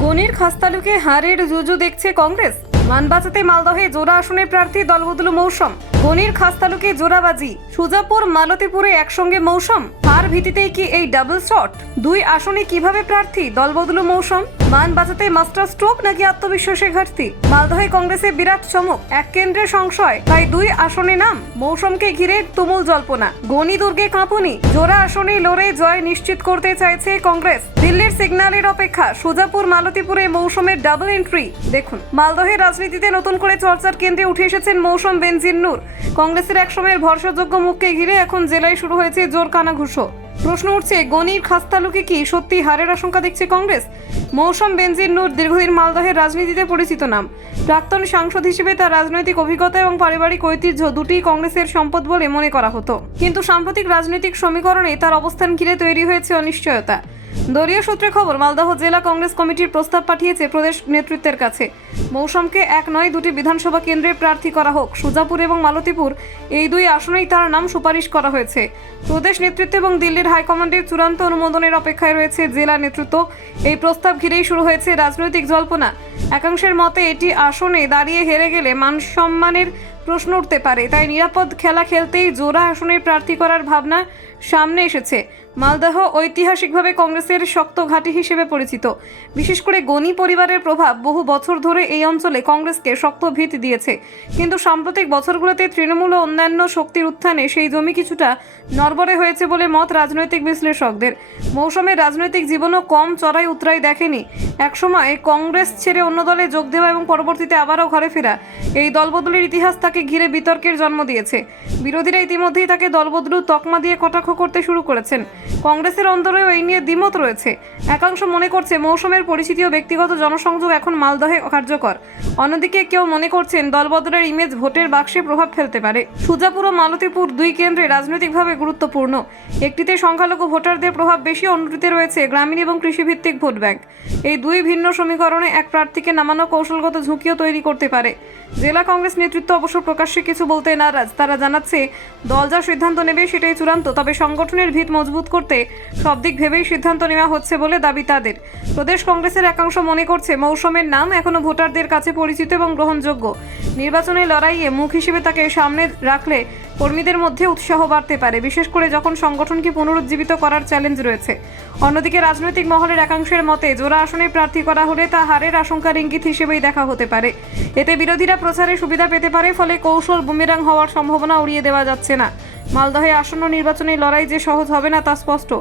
গনির খাস্তালুকে হারের জুজু দেখছে কংগ্রেস। মান বাঁচাতে মালদহে জোড়া আসনের প্রার্থী দলবদলু মৌসুম। গনির খাস্তালুকে জোড়াবাজি, সুজাপুর মালতীপুরে একসঙ্গে মৌসুম। হার ভিত্তিতেই কি এই ডাবল শট? দুই আসনে কিভাবে প্রার্থী দলবদলু মৌসুম? মান বাঁচাতে মাস্টার স্ট্রোক নাকি আত্মবিশ্বাসে ঘাটতি? মালদহে কংগ্রেসে বিরাট চমক, এক কেন্দ্রে সংশয়, তাই দুই আসনে নাম। মৌসুমকে ঘিরে তুমুল জল্পনা, গনি দুর্গে কাঁপুনি। জোড়া আসনে লড়ে জয় নিশ্চিত করতে চাইছে কংগ্রেস। দিল্লির সিগন্যালের অপেক্ষা, সুজাপুর মালতীপুরে মৌসুমের ডাবল এন্ট্রি। দেখুন, মালদহের রাজনীতিতে নতুন করে চর্চার কেন্দ্রে উঠে এসেছেন মৌসুম বেনজির-নূর। কংগ্রেসের একসময়ের ভরসাযোগ্য মুখকে ঘিরে এখন জেলায় শুরু হয়েছে জোর কানাঘুষো। প্রশ্ন উঠছে, গনির খাস্তালুকে কি সত্যি হারের আশঙ্কা দেখছে কংগ্রেস? মৌসুম বেনজির-নূর দীর্ঘদিন মালদহের রাজনীতিতে পরিচিত নাম। প্রাক্তন সাংসদ হিসেবে তার রাজনৈতিক অভিজ্ঞতা এবং পারিবারিক ঐতিহ্য দুটিই কংগ্রেসের সম্পদ বলে মনে করা হতো। কিন্তু সাম্প্রতিক রাজনৈতিক সমীকরণে তার অবস্থান ঘিরে তৈরি হয়েছে অনিশ্চয়তা। দলীয় সূত্রে খবর, মালদহ জেলা কংগ্রেস কমিটির প্রস্তাব পাঠিয়েছে প্রদেশ নেতৃত্বের কাছে। মৌসুমকে এক নয় দুটি বিধানসভা কেন্দ্রে প্রার্থী করা হোক। সুজাপুর এবং মালতীপুর, এই দুই আসনেই তার নাম সুপারিশ করা হয়েছে। প্রদেশ নেতৃত্ব এবং দিল্লির হাইকমান্ডের চূড়ান্ত অনুমোদনের অপেক্ষায় রয়েছে জেলা নেতৃত্ব। এই প্রস্তাব ঘিরেই শুরু হয়েছে রাজনৈতিক জল্পনা। একাংশের মতে এটি আসনে দাঁড়িয়ে হেরে গেলে মান সম্মানের প্রশ্ন উঠতে পারে, তাই নিরাপদ খেলা খেলতেই জোড়া আসনের প্রার্থী করার ভাবনা সামনে এসেছে। মালদহ ঐতিহাসিকভাবে কংগ্রেসের শক্ত ঘাঁটি হিসেবে পরিচিত। বিশেষ করে গনি পরিবারের প্রভাব বহু বছর ধরে এই অঞ্চলে কংগ্রেসকে শক্ত ভিত দিয়েছে। কিন্তু সাম্প্রতিক বছরগুলোতে তৃণমূল ও অন্যান্য শক্তির উত্থানে সেই জমি কিছুটা নড়বড়ে হয়েছে বলে মত রাজনৈতিক বিশ্লেষকদের। মৌসুমের রাজনৈতিক জীবনও কম চড়াই উতরাই দেখেনি। একসময় কংগ্রেস ছেড়ে অন্য দলে যোগ দেওয়া এবং পরবর্তীতে আবারও ঘরে ফেরা, এই দলবদলের ইতিহাস তাকে ঘিরে বিতর্কের জন্ম দিয়েছে। বিরোধীরা ইতিমধ্যেই তাকে দলবদলু তকমা দিয়ে কটাক্ষ করতে শুরু করেছেন। কংগ্রেসের অন্তরেও এই নিয়ে দ্বিমত রয়েছে। একাংশ মনে করছে মৌসুমের পরিচিতি ও ব্যক্তিগত জনসংযোগ এখন মালদহে কার্যকর। অন্যদিকে কেউ মনে করছেন দলবদলের ইমেজ ভোটের বাক্সে প্রভাব ফেলতে পারে। সুজাপুর ও মালতীপুর দুই কেন্দ্রে রাজনৈতিকভাবে গুরুত্বপূর্ণ। একটিতে সংখ্যালঘু ভোটারদের প্রভাব বেশি, অন্যটিতে রয়েছে গ্রামীণ এবং কৃষিভিত্তিক ভোট ব্যাংক। এই দুই ভিন্ন সমীকরণে এক প্রার্থীকে নামানো কৌশলগত ঝুঁকিও তৈরি করতে পারে। জেলা কংগ্রেস নেতৃত্ব অবশ্য প্রকাশ্যে কিছু বলতে নারাজ। তারা জানাচ্ছে, দল যা সিদ্ধান্ত নেবে সেটাই চূড়ান্ত, তবে সংগঠনের ভিত মজবুত করতে সব দিক ভেবেই সিদ্ধান্ত নেওয়া হচ্ছে বলে দাবি তাদের। প্রদেশ কংগ্রেসের একাংশ মনে করছে মৌসুমের নাম এখনো ভোটারদের কাছে পরিচিত এবং গ্রহণযোগ্য। নির্বাচনে লড়াইয়ে মুখ হিসেবে তাকে সামনে রাখলে কর্মীদের মধ্যে উৎসাহ বাড়তে পারে, বিশেষ করে যখন সংগঠনকে পুনরুজ্জীবিত করার চ্যালেঞ্জ রয়েছে। অন্যদিকে রাজনৈতিক মহলের একাংশের মতে জোড়া আসনে প্রার্থী করা হলে তা হারের আশঙ্কার ইঙ্গিত হিসেবেই দেখা হতে পারে। এতে বিরোধীরা প্রচারে সুবিধা পেতে পারে, ফলে কৌশল বুমেরাং হওয়ার সম্ভাবনা উড়িয়ে দেওয়া যাচ্ছে না। মালদহে আসন্ন নির্বাচনী লড়াই যে সহজ হবে না তা স্পষ্ট।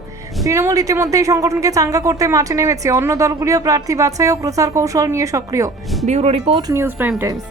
তৃণমূল ইতিমধ্যেই সংগঠনকে চাঙ্গা করতে মাঠে নেমেছে। অন্য দলগুলিও প্রার্থী বাছাই ও প্রচার কৌশল নিয়ে সক্রিয়। Bureau report, news prime Times.